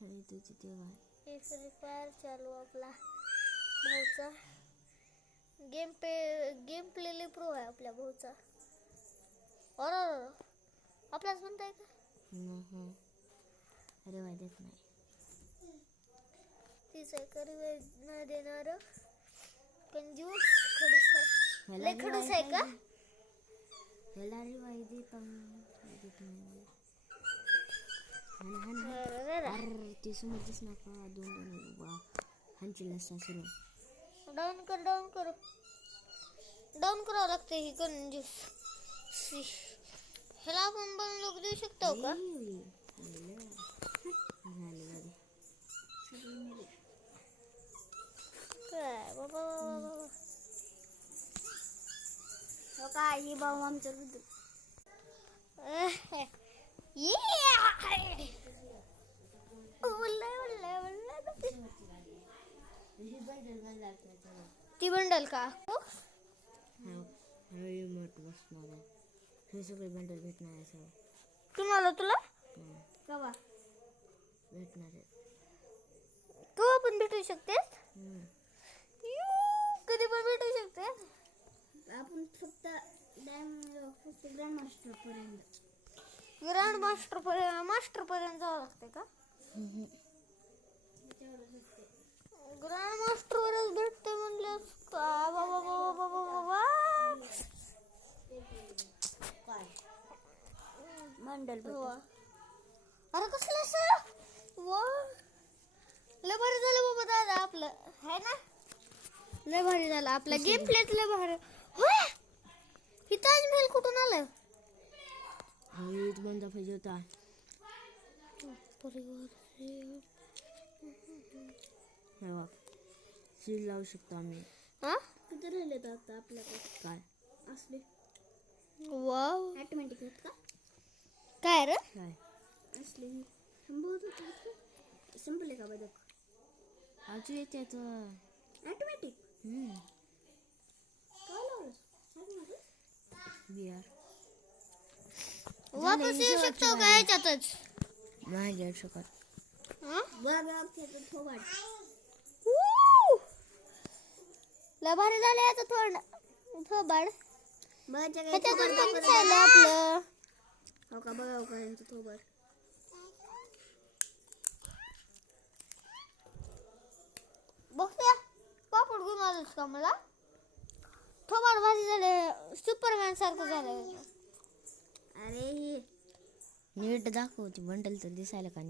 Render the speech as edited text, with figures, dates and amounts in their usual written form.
आणि तुझी तेव्हा हे फ्री फायर चालू आपला भाऊचा गेम प्ले प्रो आहे आपल्या भाऊचा. और आपलाच म्हणताय का? अरे वाईट नाही तीच आहे करी नाही देणार कंजूस खडूस आहे. लय खडूस आहे का? ह्याला रिवाई दे पण देत नाही. अरे ते समजच नका दोन वा हांची लसा सुरू डाऊन करावं लागतं ही कंजूस. ह्याला आपण बंदूक देऊ शकतो का? काय बाबा काय ही भाऊ आमच्या बुद्ध ती बंडल का? हे सगळे बंडल भेटणार आहे सगळं. तुला कवा भेटणार आहे? केव्हा पण भेटू शकते. कधी पण भेटू शकते. आपण फक्त ग्रँड मास्टर पर्यंत जावं लागते का? ग्रँड मास्टर वरच भेटते म्हणलं का? बाबा मंडल अरे कसलं असं वा लय भारी झालं बाबा दादा आपलं है ना. लय भारी झालं आपलं गेम प्लेट लय भारी. होय ही ताजमहल कुठून आलं? बंद पाहिजे होता सील लावू शकतो आम्ही. किती राहिले आता आपल्याकडे काय असले वाव ऑटोमॅटिक आहेत का? काय रे काय असले संपले का बदक अजून येते ऑटोमॅटिक काय लावलं बियार वापस येऊ शकतो का याच्यातच? नाही घेऊ शकत. लय भारी झालं याचं थोबाड. ह्याच्यातून पण चाललं आपलं. हो का बघा का यांचं थोबाड. बघते पापड घेऊन आलोस का मला? थोबाड भारी झालं सुपरमॅन सारखं झालं. अरे नीट दाखवते बंडल तर दिसायला का